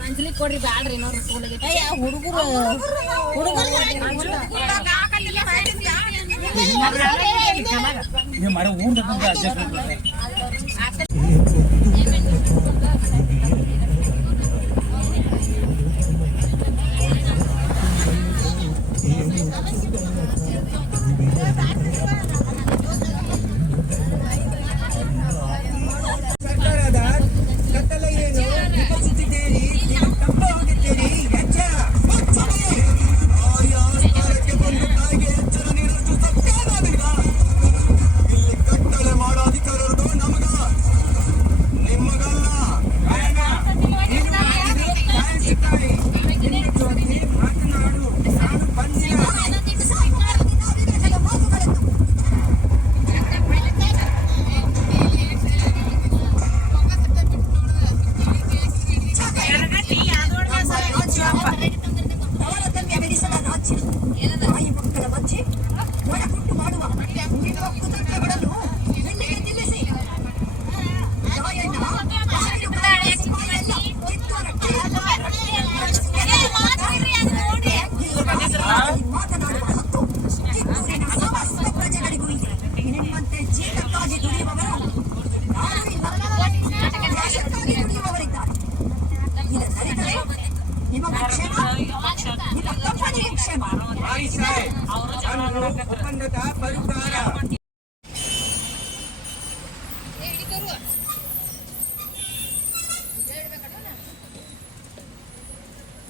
Monthly ಕೊಡ್ರಿ ಬ್ಯಾಡ್ರಿ ಹುಡುಗರು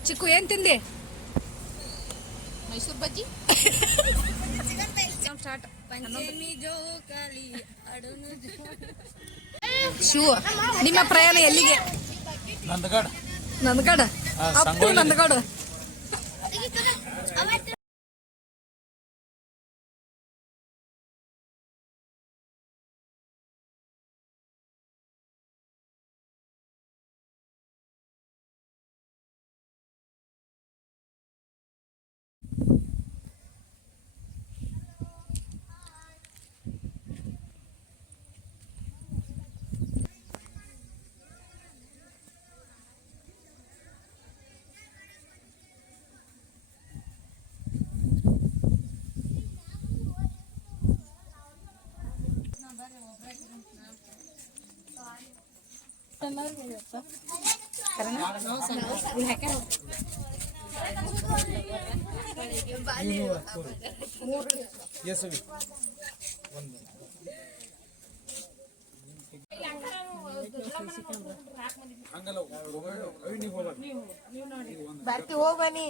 ಚಿಕ್ಕು ಏನ್ ತಿಂದೆ? ಮೈಸೂರು ಬಜ್ಜಿ. ಶಿವ, ನಿಮ್ಮ ಪ್ರಯಾಣ ಎಲ್ಲಿಗೆ? Nandagad up to Nandagad. ಬರ್ತಿ ಹೋಗ್ಬನ್ನಿ.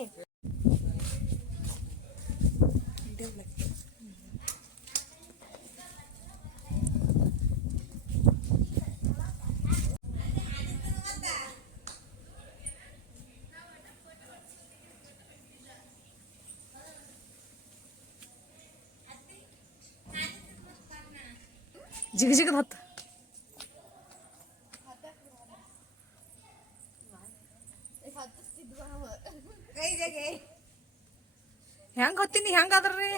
ಜಿಗ ಜಿಗದ ಹತ್ತ ಹೆಂಗ ಹತ್ತೀನಿ ಹೆಂಗಾದ್ರಿ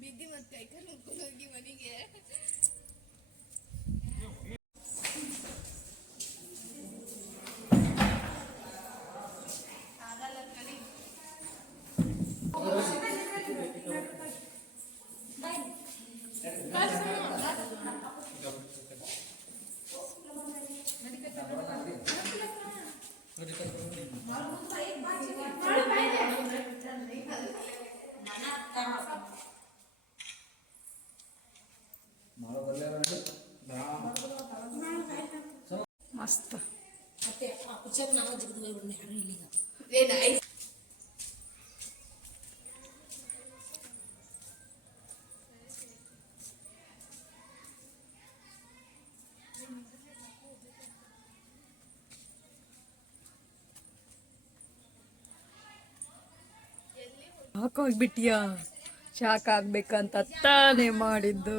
ಬಿದ್ದಿ ಮತ್ತೆ ಮನೆಗೆ ಮಸ್ತ್ ಹಾಕೋಗ್ಬಿಟ್ಟಿಯಾ? ಶಾಕ್ ಆಗ್ಬೇಕಂತ ತಾನೇ ಮಾಡಿದ್ದು.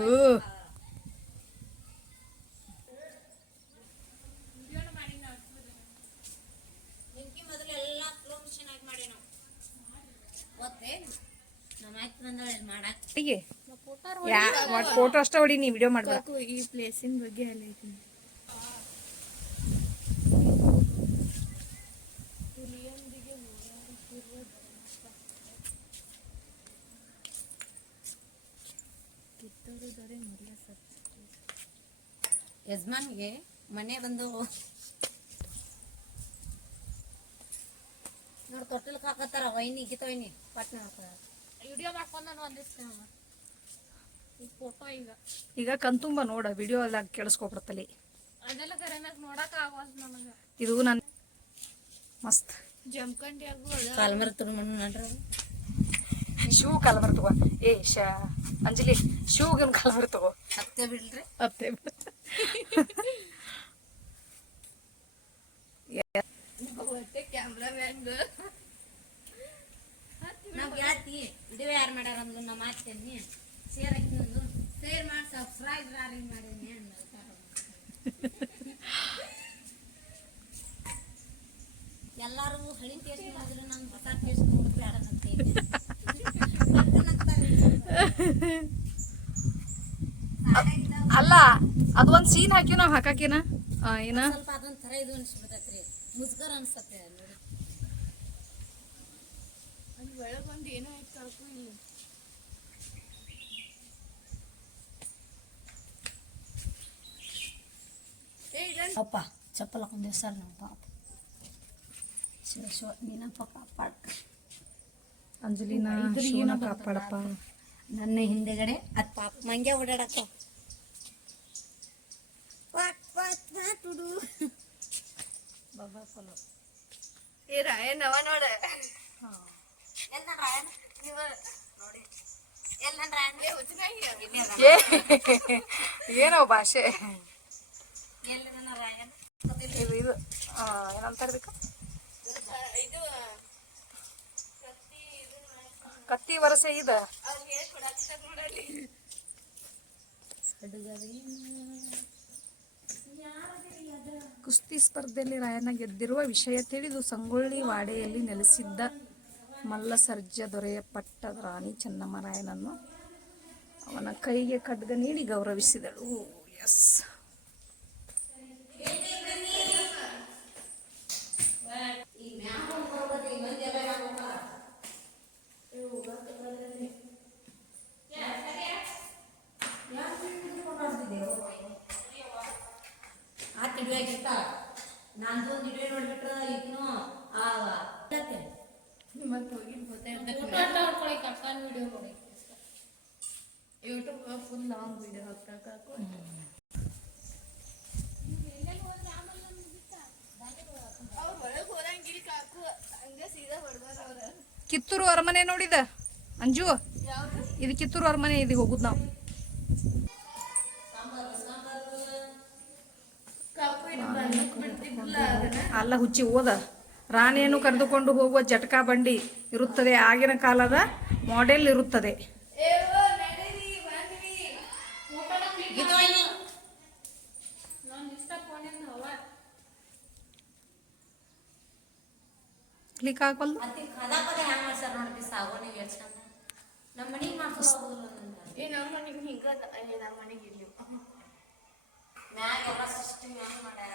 ಹೀಗೆ ಫೋಟೋ ಅಷ್ಟೇ ಹೊಡಿ, ನೀ ವಿಡಿಯೋ ಮಾಡ್ಬೇಡ. ಈ ಪ್ಲೇಸಿನ ಬಗ್ಗೆ ಹೇಳ್ತೀನಿ. ಯಜಮಾನ್ಗೆ ಮನೆ ಬಂದು ನೋಡಿ ತೊಟ್ಟಲ್ಕ್ ಹಾಕತ್ತಾರ. ವೈನಿ ಗಿತವೈನಿ ಪಟ್ನ ವಿಡಿಯೋ ಮಾಡ್ಕೊಂಡ ಒಂದಿಷ್ಟು ಫೋಟೋ ಈಗ ಕಣ್ತುಂಬ ನೋಡ, ವಿಡಿಯೋ ಎಲ್ಲ ಕೇಳಿಸ್ಕೊಬಿಡ್ತಲ್ಲಿ. ಅದೆಲ್ಲ ಕರೆನಾಗ ನೋಡಕ್ ಆಗವಲ್ದು ನನಗೆ. ಇದು ನನ್ ಮಸ್ತ್ ಜಮಖಂಡಿಯಾಗು ಕಾಲ್ ಮರ ಮಣ್ಣು ನಡ್ರಿ ಶೂ ಕಾಲ ತಗೋ. ಏ ಅಂಜಲಿ, ಶೂಗನ್ ಕಾಲ ತಗೋ. ಹತ್ತೆ ಬಿಡ್ರಿ ಅತ್ತೆ ಕ್ಯಾಮ್ರಾಮ್ಯಾನ್ ನಾವ್ ಗೆಳತಿ ವಿಡಿಯೋ ಯಾರು ಮಾಡ್ಯಾರ ಅಂದ್ರು ನಾ ಮಾಡ್ತೇನಿ. ಶೇರ್ ಹಾಕಿನೊಂದು ಶೇರ್ ಮಾಡಿ ಸಬ್ಸ್ಕ್ರೈಬ್ ಮಾಡೀನಿ ಎಲ್ಲಾರು ಹಳಿ ಟೇಸ್ಟ್ ಮಾಡಿದ್ರು ನಮ್ ಹೊಸ ಟೇಸ್ಟ್ ನೋಡ್ಬೇಡ ಅಂತ ಅಲ್ಲ, ಅದು ಒಂದ್ ಸೀನ್ ಹಾಕಿವ್ ನಾವ್ ಹಾಕಾಕೇನ ಏನ ಸ್ವಲ್ಪ ಅದೊಂದ್ ತರ ಇದು ಅನ್ಸ್ಬಿಡ್ತೈತ್ರಿ, ಮುಸ್ಕರ ಅನ್ಸತ್ತೆ ನೋಡಿ. ಅಲ್ಲಿ ಒಳಗೊಂದು ಏನೋ ಐತೆ ಕಳ್ಕೊ ಇಲ್ಲಿ. ಅಪ್ಪ ಚಪ್ಪಲ್ ಹಾಕೊಂಡೆ ಸರ್ ನಮ್ಮ ಪಾಪ ಶಿವ ನೀನಪ್ಪ ಕಾಪಾಡ. ಅಂಜಲಿನ ಶಿವನ ಕಾಪಾಡಪ್ಪ. ನನ್ನ ಹಿಂದೆಗಡೆ ಅದ್ ಪಾಪ ಮಂಗೆ ಓಡಾಡಕ್ಕ ಬಾಬಾ ಫಲೋ ಏ ರಾಯನ್ ಅವ ನೋಡ. ಎಲ್ಲ ರಾಯನ್ ನೀವು ನೋಡಿ, ಎಲ್ಲ ರಾಯನ್ ಏನೋ ಭಾಷೆ. ಎಲ್ಲಿನ ರಾಯನ್ ಇದು ಇದು ಏನಂತಾರ ಇದಕ್ಕ? ಇದು ಕತ್ತಿ ವರಸೆ ಇದ ನೋಡಲಿ. ಕುಸ್ತಿ ಸ್ಪರ್ಧೆಯಲ್ಲಿ ರಾಯಣ್ಣ ಗೆದ್ದಿರುವ ವಿಷಯ ತಿಳಿದು ಸಂಗೊಳ್ಳಿ ವಾಡೆಯಲ್ಲಿ ನೆಲೆಸಿದ್ದ ಮಲ್ಲಸರ್ಜ ದೊರೆಯ ಪಟ್ಟದ ರಾಣಿ ಚೆನ್ನಮ್ಮ ರಾಯನನ್ನು ಅವನ ಕೈಗೆ ಖಡ್ಗ ನೀಡಿ ಗೌರವಿಸಿದಳು. ಎಸ್, ಆ ತಿಡುವಾಗಿರ್ತ ನಂದು ಒಂದು ವಿಡಿಯೋ ನೋಡ್ಬಿಟ್ರ ಇದನ್ನು ಮತ್ತೆ ಹೋಗಿದ್ ಗೊತ್ತಾಗ್ತದೆ. ಕಕ್ಕನ್ ವಿಡಿಯೋ ನೋಡಿ ಯೂಟ್ಯೂಬ್ ಫುಲ್ ಲಾಂಗ್ ವಿಡಿಯೋ ಹಾಕ್ತಾಕ. ಅವ್ರು ಒಳಗೆ ಹೋದಂಗಿಲ್ಲ ಕಾಕು, ಹಂಗ ಸೀದಾ ಹೊಡ್ದಾರ ಅವ್ರ. ಕಿತ್ತೂರು ಅರಮನೆ ನೋಡಿದ ಅಂಜು? ಇದು ಕಿತ್ತೂರು ಅರಮನೆ, ಇದೀಗ ಹೋಗುದ್ ನಾವು. ಕಾಕು ಇದು ಬಂದಕ್ ಬಿಡ್ತಿದ್ದಿಲ್ಲ ಅದನ್ನ. ಅಲ್ಲ ಹುಚ್ಚಿ ಓದ. ರಾಣಿಯನ್ನು ಕರೆದುಕೊಂಡು ಹೋಗುವ ಜಟಕಾ ಬಂಡಿ ಇರುತ್ತದೆ. ಆಗಿನ ಕಾಲದ ಮಾಡೆಲ್ ಇರುತ್ತದೆ. ಕ್ಲಿಕ್ ಆಗಬಲ್ದು. ನೋಡಿ ಸಾಗೋ ನೀವು ಎಷ್ಟು ಚಂದ ನಮ್ಮ ಮನೆಗೆ ಮಾಡ್ಕೊಂಡು ಏ ನಮ್ಮ ಮನೆಗೆ ಹಿಂಗ ನಮ್ಮ ಮನೆಗೆ ಇರ್ಲಿ ಮ್ಯಾಗ ಎಲ್ಲ ಸಿಸ್ಟಮ್ ಹೆಂಗ್ ಮಾಡ್ಯಾರ.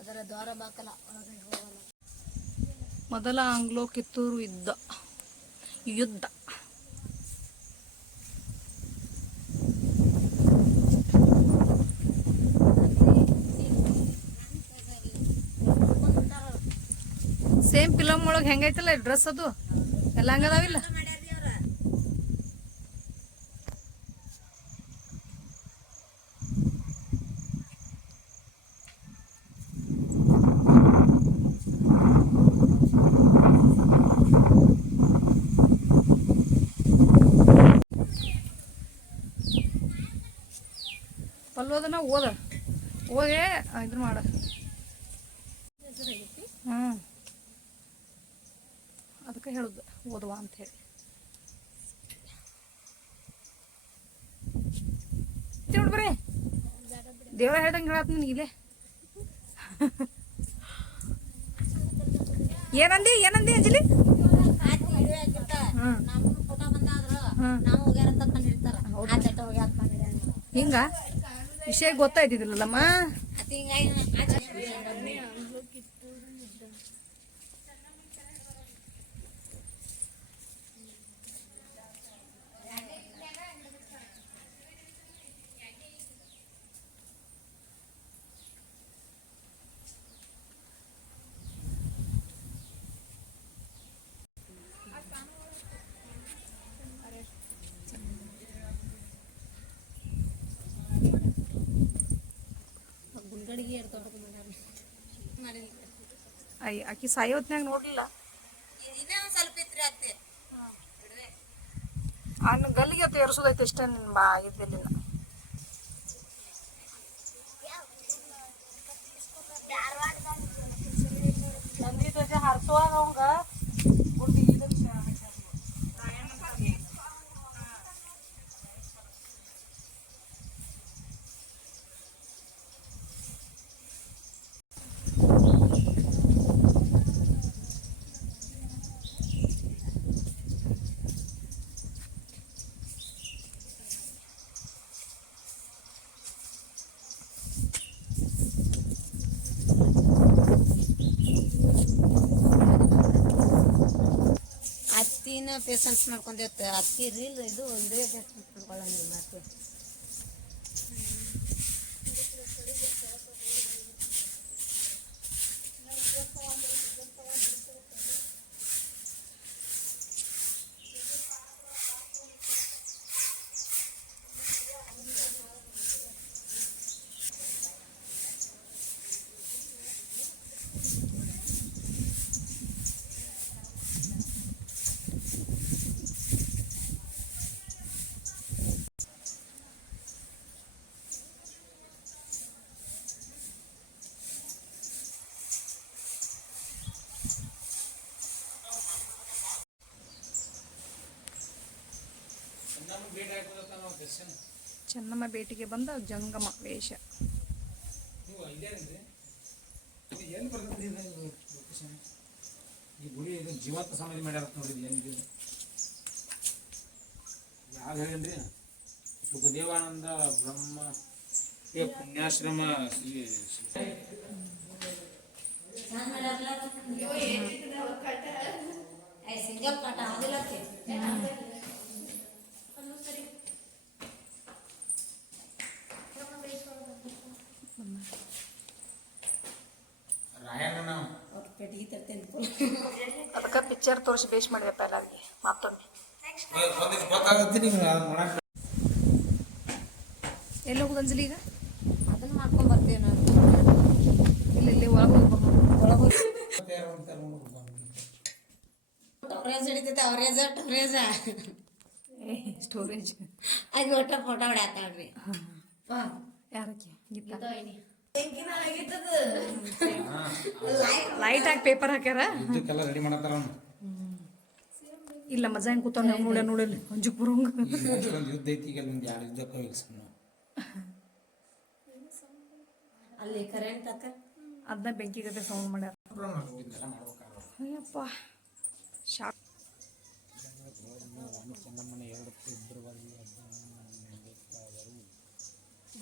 ಅದರ ದ್ವಾರ ಬಾಕಲ ಒಳಗಡೆ ಹೋಗಲ್ಲ. ಮೊದಲ ಆಂಗ್ಲೋ ಕಿತ್ತೂರು ಯುದ್ಧ ಸೇಮ್ ಫಿಲಮ್ ಒಳಗೆ ಹೆಂಗೈತಲ್ಲ ಡ್ರೆಸ್, ಅದು ಎಲ್ಲ ಹಂಗದಾವಿಲ್ಲ. ಪಲ್ವದನ್ನ ಓದೇ ಇದ್ರ ಮಾಡ. ಅದಕ್ಕೆ ಹೇಳುದು ಓದುವ ಅಂತ ಹೇಳಿ. ದೇವ್ರ ಹೇಳ್ದಂಗೆ ಹೇಳತ್ ನಿನಗಿಲೆ. ಏನಂದಿ ಅಂಜಲಿ? ಹಿಂಗ ವಿಷಯ ಗೊತ್ತಾಯ್ತಿದ್ದಿಲ್ಲಮ್ಮ. ಅಯ್ಯ ಆಕಿ ಸಾಯೋತ್ನಾಗ ನೋಡ್ಲಿಲ್ಲ. ಸ್ವಲ್ಪ ಇತ್ರಿ ಅತ್ತೆ ಅವ್ನ ಗಲ್ಲಿಗೆ ಅಂತ ಏರ್ಸೋದೈತೆ ಇಷ್ಟ ನಿನ್ ಬಾ ಇದ್ದಿಲ್ಲ. ಹರ್ಸುವಾಗ ಅವಂಗ ಅತ್ತಿನ ಪೇಷನ್ಸ್ ಮಾಡ್ಕೊಂಡಿರ್ತೆ. ಅತ್ತಿ ರೀಲ್ ಇದು ಇದೇ ಪೇಷನ್ಸ್ ಮಾಡ್ಕೊಳ್ಳಂಗಿಲ್ಲ ಮತ್ತೆ. ಚೆನ್ನಮ್ಮ ಭೇಟಿಗೆ ಬಂದ ಜಂಗಮ ವೇಷ. ಈ ಗುಡಿ ಇದು ಜೀವತ್ವ ಸಮಾಧಿ ಮಾಡ್ಯಾರ ನೋಡಿದ್ವಿ. ಏನಿದೆ ಯಾವ್ದು ಹೇಳೇನ್ರಿ? ಸುಖದೇವಾನಂದ ಬ್ರಹ್ಮ ಪುಣ್ಯಾಶ್ರಮ ಸಿಂಗಲ್ ಪಾಠ ಆಗಿಲ್ಲಕ್ಕೆ ರಾಯಣ್ಣ ಅವ್ರ ಪೆಟ್ಟಿಗೆ ತರ್ತೇನೆ. ಅದಕ್ಕೆ ಪಿಕ್ಚರ್ ತೋರಿಸಿ ಬೇಸ್ ಮಾಡಿದೆಪ್ಪ ಎಲ್ಲರಿಗೆ ಮತ್ತೊಮ್ಮೆ. ಎಲ್ಲಿ ಹೋಗುದು ಅಂಜಲಿ ಈಗ? ಅದನ್ನ ಮಾಡ್ಕೊಂಡ್ ಬರ್ತೀವಿ ನಾವು. ಇಲ್ಲಿ ಒಳಗೆ ಹೋಗಿ ಟವರೇಜ್ ಹಿಡಿತೈತೆ. ಟವರೇಜ ಸ್ಟೋರೇಜ್ ಆಗಿ ಒಟ್ಟ ಫೋಟೋ ಹೊಡ್ಯಾತಾಳ್ರಿ. ಯಾರಕ್ಕೆ ಲೈಟ್ ಹಾಕಿ ಪೇಪರ್ ಹಾಕ್ಯಾರ. ಇದಕ್ಕೆಲ್ಲ ರೆಡಿ ಮಾಡತ್ತಾರ. ಇಲ್ಲ ಮಜಾ ಹೆಂಗ್ ಕೂತಾವ ನೋಡಲಿ ಅಂಜುಕ್ ಬರೋಂಗ. ಯುದ್ಧ ಐತಿ ಈಗ ಒಂದು 2 ಯುದ್ಧಕ್ಕೆ ಅಲ್ಲಿ ಕರೆಂಟ್ ಅಕ್ಕ ಅದನ್ನ ಬೆಂಕಿ ಗತೆ ಸೌಂಡ್ ಮಾಡ್ಯಾರ. ಅಯ್ಯಪ್ಪ ಶಾಕ್.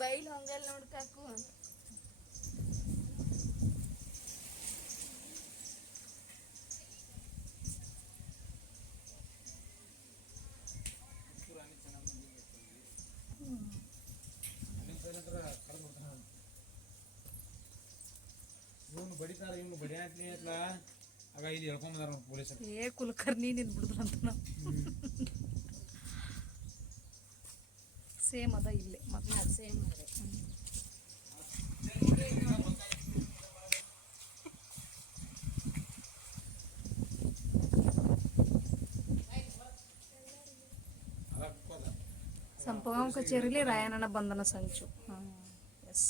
ಬೈಲ್ ಹಂಗಲ್ ನೋಡ್ಕಾಕು. ಇವನು ಬಡಿತಾರ, ಇವನು ಬಡಿಯಾತ್ಲಿ ಅತ್ಲ ಆಗ ಇದು ಹೇಳ್ಕೊಂಬಂದಾರ ಪೊಲೀಸರು. ಏ ಕುಲಕರ್ಣಿ ನಿನ್ ಬಿಡುದ್ರಂತ ನಾವು ಸೇಮ್ ಅದ ಇಲ್ಲೇ ಮತ್ತೆ ಸೇಮ್ ಅದೇ. ಸಂಪಗಾಂವ್ ಕಚೇರಿಲಿ ರಾಯಣ್ಣನ ಬಂಧನ ಸಂಚು. ಎಸ್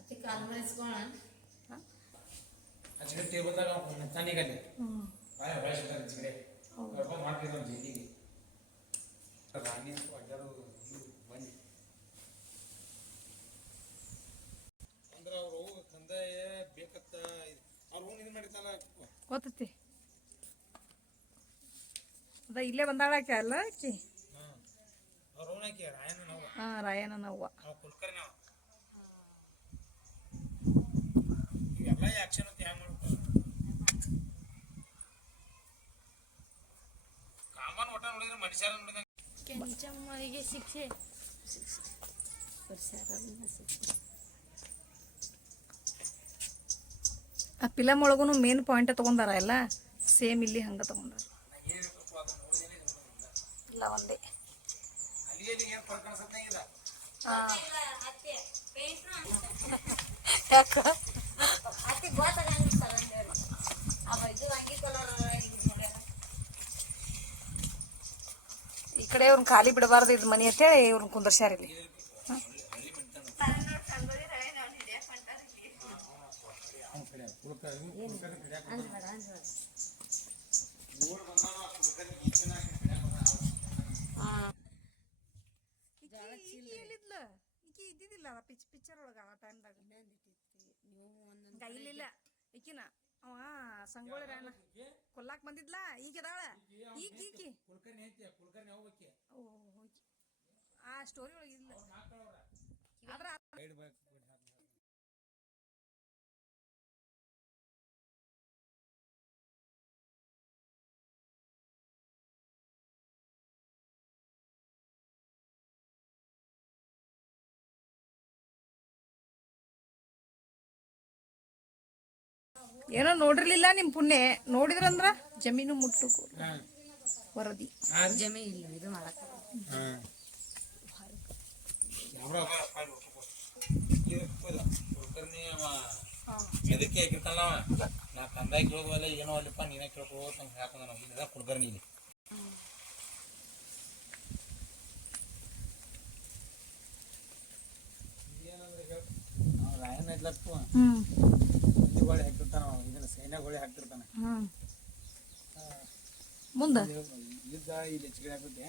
ಅತಿ ಕಾಲ್ ಮಾಡಿಸ್ಕೋಣ. ಆಚೆ ಟೇಬಲ್ದಾಗ ತನಿಗಲ್ಲಿ ಬಾಯ ಭಾಷೆ ಚಿಗಡೆ ಮಾಡ್ತಿದ್ರು ಜೈಲಿಗೆ ರಾಣಿ ಅಡ್ಡಾರು ಬಂದು ಗೊತ್ತೈತಿ ಅದ ಇಲ್ಲೇ ಬಂದಾಳಾಕೆ ಅಲ್ಲ ಆಕಿ ಅವ್ರು ಅವನಾಕಿ ರಾಯಣ್ಣ ನಾವು ಹಾಂ ರಾಯಣ್ಣನ ಅವ್ವ ನಾವು ಕುಲ್ಕರ್ಣಿ ನಾವು ಇವೆಲ್ಲ ಆಕ್ಷನ್ ಅಂತ ಹ್ಯಾಂಗ ಮಾಡ್ತಾರೆ ಕಾಮನ್ ಒಟ್ಟ ನೋಡಿದ್ರೆ ಮನುಷ್ಯರ ನೋಡಿದಂಗೆ ಕೆಂಚಮ್ಮರಿಗೆ ಶಿಕ್ಷೆ ಆ ಫಿಲಮ್ ಒಳಗೂ ಮೇನ್ ಪಾಯಿಂಟ್ ತಗೊಂಡಾರ ಎಲ್ಲ ಸೇಮ್ ಇಲ್ಲಿ ಹಂಗೆ ತಗೊಂಡಾರ ಇಲ್ಲ ಒಂದೇ ಅಲ್ಲಿಗೆ ಏನು ಫರ್ಕ್ ಅನ್ಸತ್ತಂಗಿಲ್ಲ ಹಾಂ ಅತ್ತೆ ಪೇಂಟ್ರು ಯಾಕೆ ಅತ್ತೆ ಗೊತ್ತಾಗಂಗಿರ್ತಾರ ಅಂದೇಳಿ ಅವ ಇದು ಅಂಗಿ ಕಲರ್ ಹಿಂಗೆ ನೋಡ್ಯಾರ ಈ ಕಡೆ ಇವ್ರನ್ನ ಖಾಲಿ ಬಿಡಬಾರ್ದು ಇದು ಮನೆ ಅಂತೇಳಿ ಇವ್ರನ್ನ ಕುಂದರ್ಸ್ಯಾರ ಇಲ್ಲಿ ಈಕಿ ಇದ್ದಿದ್ದಿಲ್ಲ ಪಿಕ್ಚರ್ ಒಳಗೆ ಆ ಟೈಮ್ದಾಗ ಇಲ್ಲಿಲ್ಲ ಈಕಿನ ಅವ ಸಂಗೊಳ್ಳಿ ರಾಯಣ್ಣ ಕೊಲ್ಲಾಕ್ ಬಂದಿದ್ಲ ಈಗಿದಾಳ ಈಗ ಈಕಿ ಕುಲ್ಕರ್ಣಿ ಐತಿ ಕುಲ್ಕರ್ಣಿ ಹೋಗ್ಬೇಕಿ ಓ ಆ ಸ್ಟೋರಿ ಒಳಗೆ ಇಲ್ಲ ಆದ್ರ ಏನೋ ನೋಡಿರ್ಲಿಲ್ಲ ನಿಮ್ಮ ಪುಣ್ಯ ನೋಡಿದ್ರಂದ್ರ ಜಮೀನು ಮುಟ್ಟು ವರದಿ ಜಮೆ ಇಲ್ಲ ಇದು ಮಾಡಕ್ಕೆ ಕುಲ್ಕರ್ಣಿ ಎದಕ್ಕೆ ಹಾಕಿರ್ತಾನ ನಾ ತಂದಾಗಿ ಕೇಳೋದಲ್ಲ ಏನೋ ಅಲ್ಲಿಪ್ಪ ನೀನೇ ಕೇಳ್ಕೋ ಅಂತ ಹಾಕೊಂಡ ನಾವು ಇಲ್ಲ ಕುಲ್ಕರ್ಣಿ ಇಲ್ಲಿ ರಾಯಣ್ಣ ಇಡ್ಲಕ್ಕ ಗೋಳಿ ಹಾಕಿರ್ತಾನ ಇದನ್ನ ಸೈನ್ಯಗೋಳಿ ಹಾಕ್ತಿರ್ತಾನೆ ಮುಂದೆ ಯುದ್ಧ ಇಲ್ಲಿ ಹೆಚ್ಚಿಗೆ ಆಗುತ್ತೆ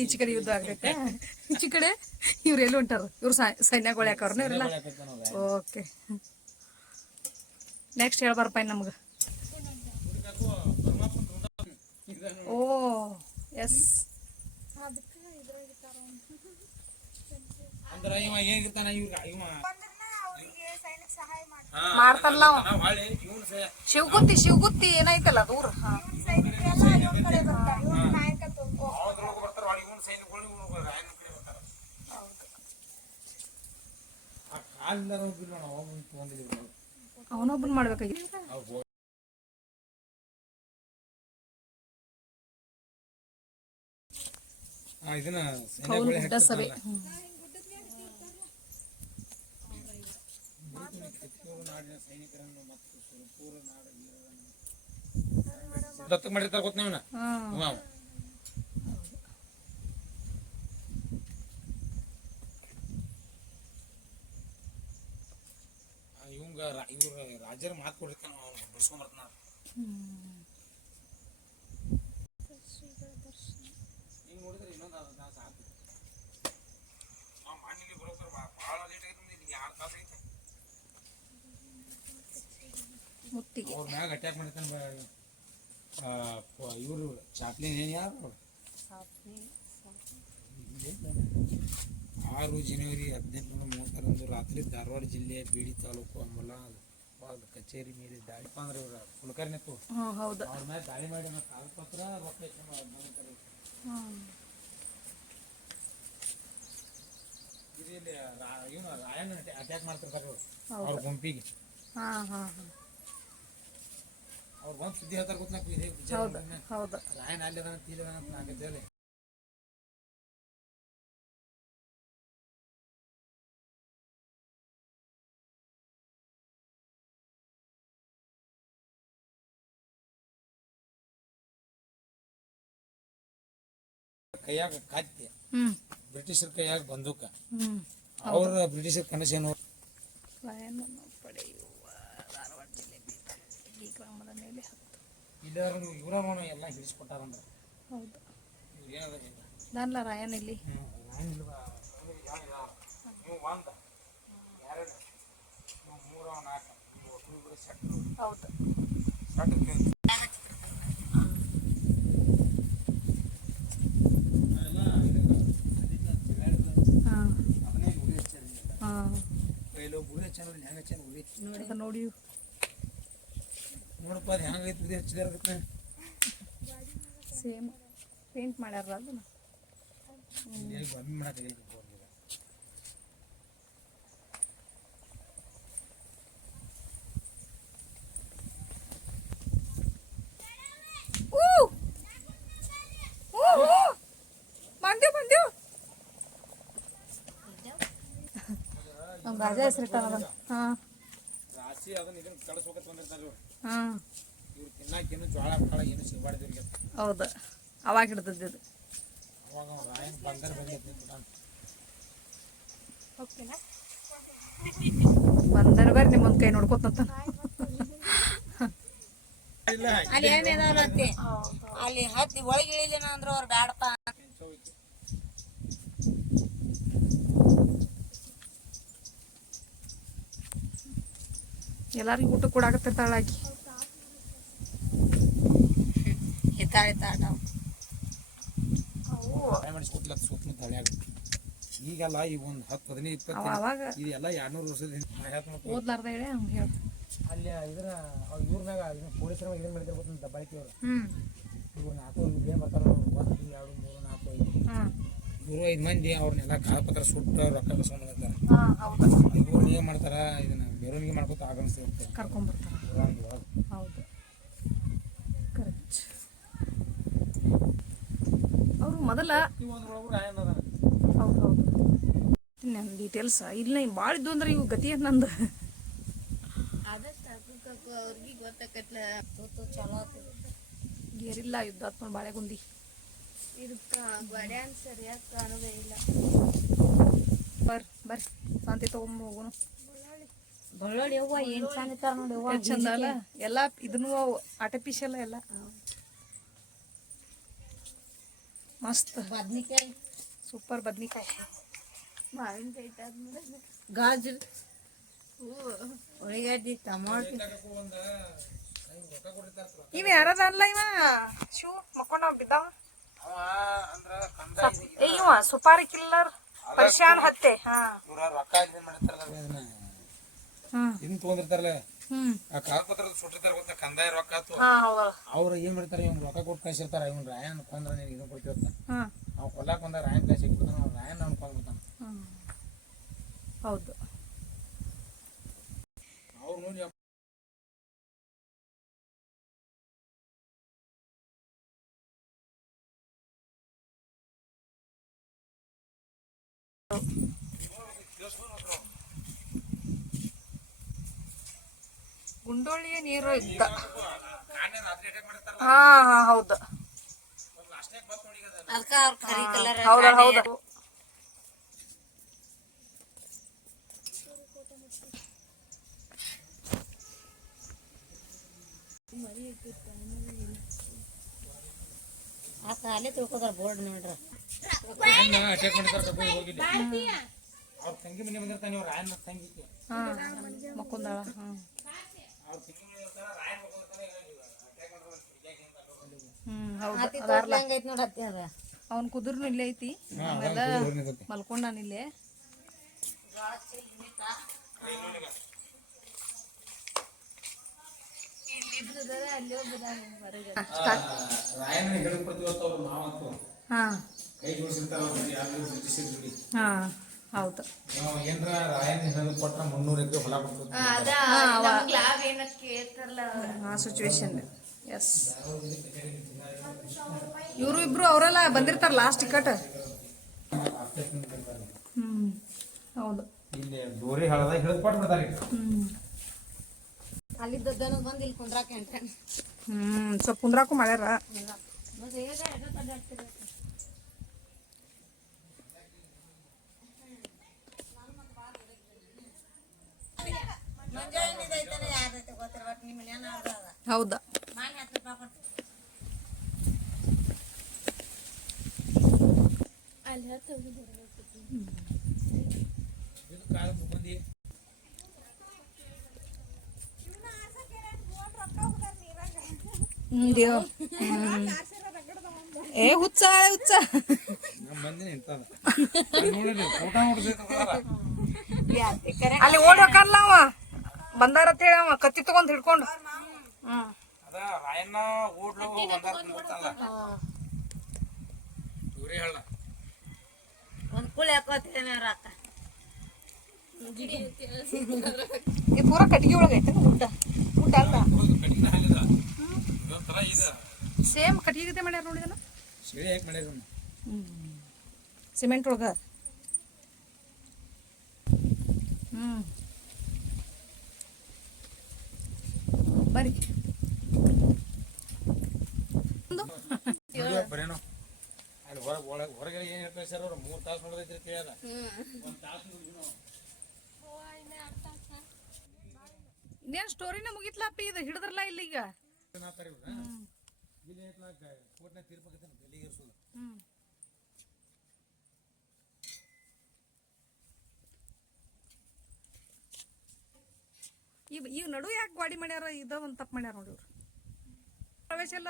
ಈಚೆ ಕಡೆ ಯುದ್ಧ ಆಗೈತೆ ಈಚೆ ಕಡೆ ಇವ್ರು ಎಲ್ಲಿ ಹೊಂಟಾರ ಇವ್ರು ಸೈನ್ಯಗಳು ಯಾಕವ್ರನ್ನ ಇವರೆಲ್ಲ ಓಕೆ ನೆಕ್ಸ್ಟ್ ಹೇಳ್ಬಾರಪ್ಪ ನಮ್ಗೆ ಓ ಎಸ್ ಅಂದ್ರೆ ಇವ ಏನಿರ್ತಾನ ಇವ ಮಾಡ್ತಾನಲ್ಲ ಶಿವಗುತ್ತಿ ಏನಾಯ್ತಲ್ಲ ದೂರ ಅವನೊಬ್ಬನ್ ಮಾಡ್ಬೇಕಾಗಿತ್ತು ಇದನ್ನ ಗುಡ್ಡ ಸಭೆ ದತ್ತಕ್ ಮಾಡಿರ್ತಾರ ಗೊತ್ತ ನೀವನ ಇವಂಗ ಇವ್ರ ರಾಜರ ಮಾತು ಕೊಡಿರ್ತಾನ ಬಿಡ್ಸ್ಕೊಂಡ್ ಬರ್ತಾನ ಹಿಂಗ್ ನೋಡಿದ್ರೆ ಇನ್ನೊಂದು ನಾವು ಸಾಕು ಮಣ್ಣಿಗೆ ಬರೋಬ್ಬರ ಭಾಳ ಲೇಟ್ ಆಗೈತೆ ಇಲ್ಲಿ 2 ತಾಸು ಐತೆ ಮುತ್ತಿಗೆ ಅವ್ರ ಮ್ಯಾಗ ಅಟ್ಯಾಕ್ ಮಾಡಿರ್ತಾನ ಇವರು ಚಾಪ್ಲಿನ್ ಏನು ಯಾರು 6 ಜನವರಿ 1830 ರಾತ್ರಿ ಧಾರವಾಡ ಜಿಲ್ಲೆಯ ಬೀಡಿ ತಾಲೂಕು ಅಮಲಾಬಾದ್ ಕಚೇರಿ ಮೇಲೆ ದಾಳಿ ಅಂದ್ರೆ ಇವ್ರ ಕುಲಕರ್ಣಿತ್ತು ಹೌದು ಅವ್ರ ಮೇಲೆ ದಾಳಿ ಮಾಡಿ ಕಾಗಪತ್ರ ರೊಕ್ಕ ಇದು ಇಲ್ಲಿ ಇವನು ರಾಯಣ್ಣ ಅಟ್ಯಾಕ್ ಮಾಡ್ತಿರ್ತಾರೆ ಅವ್ರ ಗುಂಪಿಗೆ ಅವ್ರು ಬಂದು ಸುದ್ದಿ ಹೇಳ್ತಾರೆ ಗೊತ್ತ ಇದೇ ರಾಯಣ್ಣ ಅಲ್ಲಿ ಅದಾನ ತೀಲಿ ಅದಾನ ಅಂತ ನಾಲ್ಕೈತೆ ಕೈಯಾಗ ಕತ್ತಿ ಬ್ರಿಟಿಷರ ಕೈಯಾಗ ಬಂದೂಕ ಅವ್ರ ಬ್ರಿಟಿಷರ ಕನಸೇನು ಇವ್ರವನು ಎಲ್ಲ ಹಿಡಿಸ್ಕೊಟ್ಟಾರಂದ್ರ ಹೌದು ನಾನಲ್ಲ ರಾಯನ್ ಇಲ್ಲಿ ಹೌದು ಹಾಂ ಹಾಂ ನೋಡಿ ನೋಡಪ್ಪ ಅದು ಹೆಂಗೈತಿ ಇದು ಹಚ್ಚಿದಾರ ಸೇಮ್ ಪೇಂಟ್ ಮಾಡ್ಯಾರ ಅದನ್ನ ಬಮ್ಮಿ ಮಾಡಕ್ಕೆ ಬಂದೇವು ನಮ್ಮ ರಾಜ ಹೆಸರಿಟ್ಟಾನ ಹಾಂ ರಾಶಿ ಅದನ್ನ ಇದನ್ನ ಕಳಿಸ್ಬೇಕಂತ ಬಂದಿರ್ತಾರೆ ಇವ್ರು ಹಾಂ ಇವ್ರು ತಿನ್ನಾಕೇನು ಜೋಳ ಪಾಳ ಏನು ಸಿಗಬಾರ್ದು ಇವ್ರಿಗೆ ಹೌದು ಅವಾಗ ಹಿಡ್ದದ್ದು ಅವಾಗ ಅವ್ರು ರಾಯನ್ ಬಂಗಾರ ಬಂದಿರ್ತಾನೆ ಬಂದರೆ ಬರ್ರಿ ನಿಮ್ಮೊಂದು ಕೈ ನೋಡ್ಕೊತ ಅಲ್ಲಿ ಏನಿದಾವಲ್ಲ ಅತ್ತಿ ಅಲ್ಲಿ ಹತ್ತಿ ಒಳಗೆ ಇಳಿಲಿನ ಅಂದ್ರ ಅವ್ರು ಬ್ಯಾಡಪ್ಪ ಎಲ್ಲಾರಿಗೂ ಊಟ ಕೊಡಾಕತ್ತಿರ್ತಾಳ ಆಕಿ ಹಿತಾಳಿತಾಟ ಮಾಡಿಸ್ಕೊಟ್ಲ ಸುತ್ತಮುತ್ತ ಹಳ್ಯಾಗ ಈಗೆಲ್ಲ ಈಗ ಒಂದು 10-15 ಅವಾಗ 20 ಇದೆಲ್ಲ 200 ವರ್ಷದಿಂದ ಓದ್ಲಾರ್ದ ಹೇಳಿ ಹಂಗೆ ಹೇಳಿ ಅಲ್ಲಿ ಇದ್ರ ಇವ್ರನಾಗ ಪೊಲೀಸರ ಇದನ್ನ ಮಾಡಿದ್ರೆ ಗೊತ್ತ ದಬ್ಬಾಳಿಕೆ ಅವರು ಹ್ಞೂ ಇವ್ರು 4 ಏನ್ ಬರ್ತಾರ 1 2 3 4 ಹಾಂ ಇವರು 5 ಮಂದಿ ಅವ್ರನ್ನೆಲ್ಲ ಕಾಗಪತ್ರ ಸುಟ್ಟು ರೊಕ್ಕ ಕಸ್ಕೊಂಡಿರ್ತಾರೆ ಹಾಂ ಹೌದು ಇವ್ರು ಏನ್ ಮಾಡ್ತಾರ ಇದನ್ನ ಮೆರವಣಿಗೆ ಮಾಡ್ಕೊತ ಆಗಮಿಸ್ತಿರ್ತಾರೆ ಕರ್ಕೊಂಬರ್ತಾರ ಹೌದು ಕರೆಕ್ಟ್ ಅವರು ಮೊದಲ ಹೌದು ಹೌದು ನನ್ನ ಡೀಟೇಲ್ಸ್ ಇಲ್ಲ ಭಾಳ ಇದ್ದು ಅಂದ್ರೆ ಇವು ಗತಿ ಅಂತ ನಂದು ಆದಷ್ಟು ಹಾಕು ಅವ್ರಿಗೆ ಗೊತ್ತಾಕತ್ಲ ಚಲೋ ಆತು ಗೇರಿಲ್ಲ ಯುದ್ಧ ಆತ್ಮ ಬಾಳೆಗುಂದಿ ಇದಕ್ಕ ಬಡ್ಯಾನ್ ಸರಿಯಾಗಿ ಕಾಣೋದೇ ಇಲ್ಲ ಬರ್ರಿ ಶಾಂತಿ ತಗೊಂಡ್ ಹೋಗೋಣ ಬೆಳ್ಳುಳ್ಳಿ ಯವ್ವ ಏನ್ ಚಂದ ಇರ್ತಾರ ನೋಡಿ ಯವ್ವ ಎಷ್ಟ್ ಚಂದ ಅಲ್ಲ ಎಲ್ಲ ಇದನ್ನು ಆರ್ಟಿಫಿಷಿಯಲ್ ಎಲ್ಲ ಮಸ್ತ್ ಬದ್ನಿಕಾಯಿ ಸೂಪರ್ ಬದ್ನಿಕಾಯಿ ಮಾವಿನಕಾಯಿ ಇಟ್ಟಾದ್ಮೇಲೆ ಗಾಜರ್ ಉಳ್ಳಾಗಡ್ಡಿ ಟಮಾಟಿ ಇವ ಯಾರದ ಅಲ್ಲ ಇವ ಶೂ ಮಕ್ಕೊಂಡ ಬಿದ್ದಾವ ಇವ ಸುಪಾರಿ ಕಿಲ್ಲರ್ ಪರಿಶಾನ್ ಹತ್ತೆ ರೊಕ್ಕ ಇದನ್ನ ಮಾಡಿರ್ತಾರಲ್ಲ ಇದನ್ನ ಇದನ್ನ ತಗೊಂಡಿರ್ತಾರಲ್ಲ ಆ ಕಾಗಪತ್ರದ ಸುಟ್ಟಿರ್ತಾರ ಗೊತ್ತಾ ಕಂದಾಯ ರೊಕ್ಕ ಆತು ಅವ್ರು ಏನ್ ಮಾಡ್ತಾರೆ ಇವ್ನ ರೊಕ್ಕ ಕೊಟ್ಟು ಕಳ್ಸಿರ್ತಾರ ಇವ್ನ ರಾಯನ್ ಕೊಂದ್ರ ನೀನು ಇದನ್ನ ಕೊಡ್ತಿರ್ತ ಅವ್ ಕೊಲ್ಲಾಕ್ ಬಂದ ರಾಯನ್ ಕಳ್ಸಿ ಸಿಕ್ಬಿಡ್ತಾನ ಅವ್ನು ರಾಯನ್ ಅವ್ನು ಕೊಂದ್ಬಿಡ್ತಾನ ಹೌದು ಅವ್ರು ನೋಡಿ ಗುಂಡೋಳಿಯ ನೀರು ಇದ್ದ ಹಾ ಹಾ ಹೌದು ಅದಕ್ಕ ಅವ್ರ ಕರಿ ಕಲರ್ ಹೌದ ಹೌದು ಆತ ಅಲ್ಲೇ ತಿಳ್ಕೊತಾರ ಬೋರ್ಡ್ ನೋಡ್ರ ಅಟ್ಯಾಕ್ ಮಾಡ್ತಾರ ಹೋಗಿಲ್ಲ ಅವ್ರ ತಂಗಿ ಮನೆ ಬಂದಿರ್ತಾನೆ ಇವ್ರು ರಾಯನ್ ತಂಗಿ ಹಾ ಮಕ್ಕೊಂದಾಳ ಹಾ ಹೌದು ಹೆಂಗೈತಿ ನೋಡತ್ತಿ ಅದ ಅವನ್ ಕುದುರ್ನು ಇಲ್ಲೇ ಐತಿ ಆಮೇಲೆ ಮಲ್ಕೊಂಡಾನ ಇಲ್ಲೇ ಹಾ ಹೌದು ಏನ್ರ ರಾಯನ್ ಹಿಡಿದು ಕೊಟ್ರ 300 ಎಕರೆ ಹೊಲ ಕೊಡ್ತದೆ ಲಾಭ ಏನಕ್ಕೆ ಕೇಳ್ತಾರಲ್ಲ ಆ ಸಿಚುವೇಶನ್ ಎಸ್ ಇವರು ಇಬ್ರು ಅವರೆಲ್ಲ ಬಂದಿರ್ತಾರ ಲಾಸ್ಟ್ ಟಿಕೆಟ್ ಹೌದು ಇಲ್ಲಿ ಡೋರಿ ಹಳದ ಹಿಡಿದು ಕೊಟ್ಬಿಡ್ತಾರೆ ಅಲ್ಲಿದ್ದನ ಬಂದು ಇಲ್ಲಿ ಕುಂದ್ರಾಕ ಅಂತ ಸ್ವಲ್ಪ ಕುಂದ್ರಾಕು ಮಾಡ್ಯಾರ ಹೌದಾ ಅಲ್ಲಿ ಹತ್ತು ಬಂದಿ ಏ ಹುಚ್ಚ ಹುಚ್ಚ ನಮ್ಮ ಮಂದಿನ ಇಂಥದ ನೋಡ್ರಿ ಊಟ ನೋಡ್ತೈತೆ ಅಲ್ಲಿ ಓಡ್ ಹಾಕಲ್ಲ ಅವ ಬಂದಾರತ್ ಹೇಳಿ ಅವ ಕತ್ತಿ ತಗೊಂಡ್ ಹಿಡ್ಕೊಂಡು ಅದ ರಾಯಣ್ಣ ಓಡ್ಲು ಬಂದಾರ ಬಂದಿರ್ತಾನಲ್ಲ ಇವ್ರೇ ಹೇಳ ಒಂದ್ ಕುಳಿ ಹಾಕೋತೇನೆ ರೊಕ್ಕ ಈ ಪೂರ ಕಟ್ಟಿಗೆ ಒಳಗೈತೆ ಊಟ ಊಟ ಅಲ್ಲ ಕಟ್ಟಿನ ಹಾಲಿದ ಇದೊಂಥರ ಈಗ ಸೇಮ್ ಕಟ್ಟಿಗೆ ಮಾಡ್ಯಾರ ನೋಡಿದನ ಶಿಳಿ ಹಾಕಿ ಮಾಡ್ಯಾರ ಸಿಮೆಂಟ್ ಒಳಗ ಬರ್ರಿ ಬರೇನೋ ಅಲ್ಲಿ ಹೊರಗೆ ಏನ್ ಹೇಳ್ತಾರೆ ಸರ್ ಅವ್ರು 3 ತಾಸು ನೋಡೋದೈತ್ರಿ ತಿಳಿಯದ 1 ತಾಸು ಇನ್ನೇನ್ ಸ್ಟೋರಿನ ಮುಗಿತ್ಲಪ್ಪ ಇದು ಹಿಡಿದ್ರಲ್ಲ ಇಲ್ಲಿ ಈಗ ಕೋರ್ಟ್ನ ತೀರ್ಪಾಗತ್ತೆ ಬೆಲ್ಲಿಗೇರಿಸೋದು ಈಗ ನಡು ಯಾಕೆ ಗಾಡಿ ಮಾಡ್ಯಾರ ಇದ ಒಂದ್ ತಪ್ಪು ಮಾಡ್ಯಾರ ನೋಡಿ ಇವ್ರು ಪ್ರವೇಶ ಎಲ್ಲ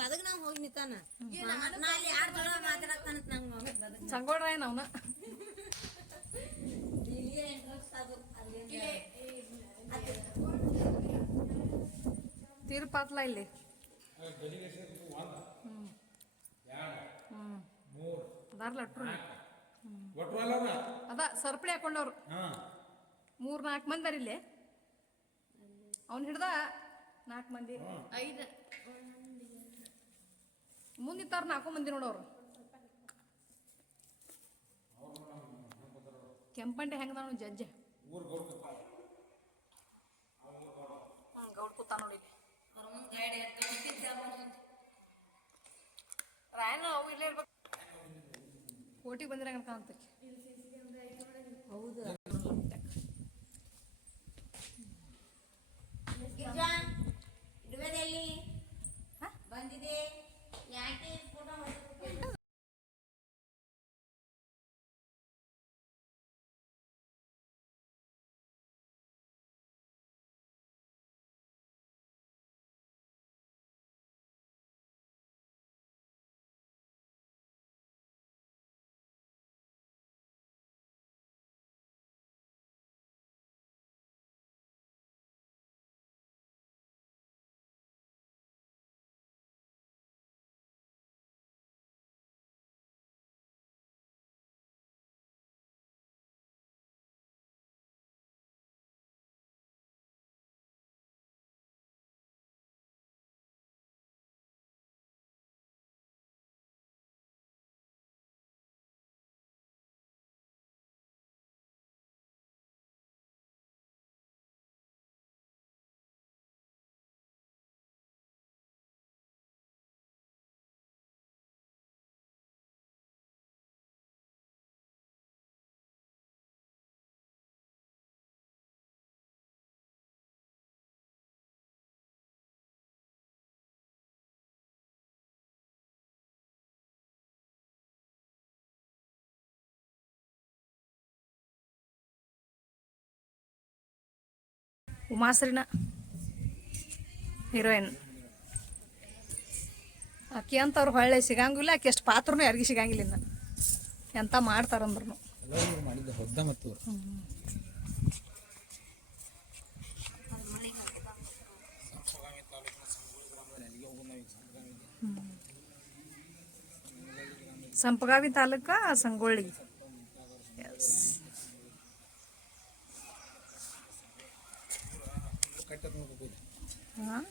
ಬದಗ್ ನಾವ್ ಹೋಗಿ ನಿಂತಾನ ನಾ ಅಲ್ಲಿ 2 ಜನ ಮಾತಾಡತ್ತಾನ ನಂಗೆ ಸಂಗೋಡ್ರಾಯನ್ ಅವನ ತೀರ್ಪಾತ್ಲ ಇಲ್ಲಿ ಅದ ಸರ್ಪಳಿ ಹಾಕೊಂಡವ್ರು 3-4 ಮಂದಿ ಅದಾರ ಇಲ್ಲಿ ಅವ್ನ ಹಿಡ್ದ 4 ಮಂದಿ 5 ಮುಂದಿತ್ತಾರ 4 ಮಂದಿ ನೋಡೋರು ಕೆಂಪಂಡೆ ಹೆಂಗದ ಜಡ್ಜ ಗೌಡ್ ಕೂತ ನೋಡಿ ರಾಯಣ್ಣ ಅವು ಇಲ್ಲೇ ಇರ್ಬೇಕು ಕೋಟಿಗೆ ಬಂದಿರಂಗ ಕಾಣ್ತಕ್ಕೆ ಹೌದು ಇಡುವೆದಲ್ಲಿ ಬಂದಿದೆ ಯಾಕೆ ಫೋಟೋ ಉಮಾಶ್ರೀನ ಹೀರೋಯಿನ್ ಆಕೆ ಅಂತ ಅವ್ರು ಹೊಳ್ಳೆ ಸಿಗಂಗಿಲ್ಲ ಆಕೆ ಎಷ್ಟು ಪಾತ್ರನೂ ಯಾರಿಗೂ ಸಿಗಂಗಿಲ್ಲ ಇನ್ನು ಎಂತ ಮಾಡ್ತಾರಂದ್ರು ಮಾಡಿದ್ದ ಹೊದ್ದ ಮತ್ತು ಸಂಪಗಾವಿ ತಾಲೂಕ ಸಂಗೊಳ್ಳಿ ಹಾಂ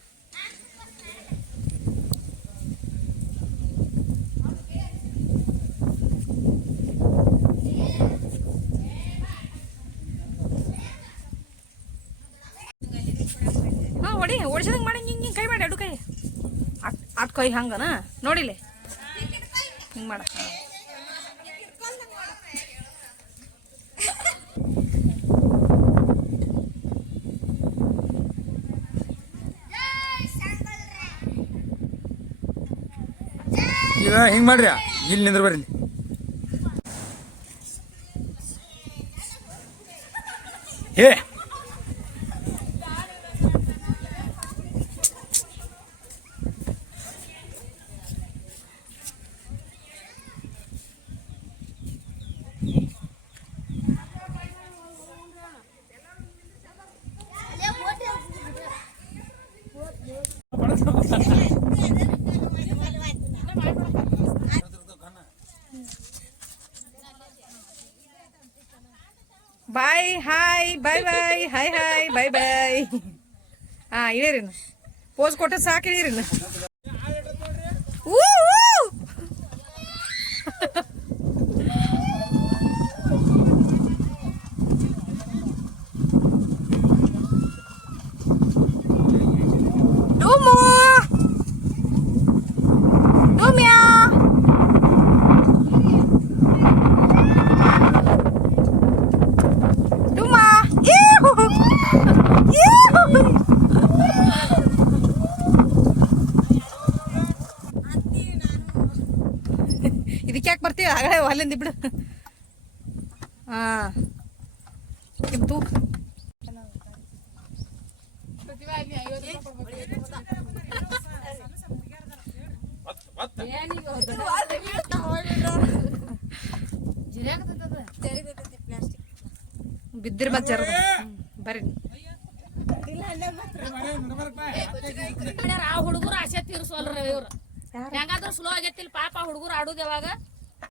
ಹೊಡಿ ಓಡಿಸದಂಗೆ ಮಾಡಿ ಹಿಂಗೆ ಕೈ ಮಾಡಿ 2 ಕೈ ಅಟ್ ಕೈ ಹಂಗನ ನೋಡಿಲೆ ಹಿಂಗೆ ಮಾಡ ಈಗ ಹಿಂಗೆ ಮಾಡ್ರಿ ಇಲ್ಲಿ ನಿಂದ್ರ ಬರ್ರಿ ಏ bye hi bye bye hi hi bye bye. ಇಳೀರಿ ಪೋಸ್ ಕೊಟ್ಟ ಸಾಕು ಇಳೀರಿ. ಇದಕ್ಕೆ ಯಾಕೆ ಬರ್ತೀವಿ ಆಗಲೇ ಅಲ್ಲಿಂದ ಬಿಡು. ತೂ ಬಿದ್ದಿರ್ ಬಜ್ಜಾರ ಬರ್ರಿ. ಆ ಹುಡುಗರು ಆಸೆ ತೀರ್ಸೋಲ್ರಿ ಇವ್ರು. ಹೆಂಗಾದ್ರೂ ಸ್ಲೋ ಆಗೈತಿಲ್ ಪಾಪ ಹುಡುಗರು ಆಡುದು ಯಾವಾಗ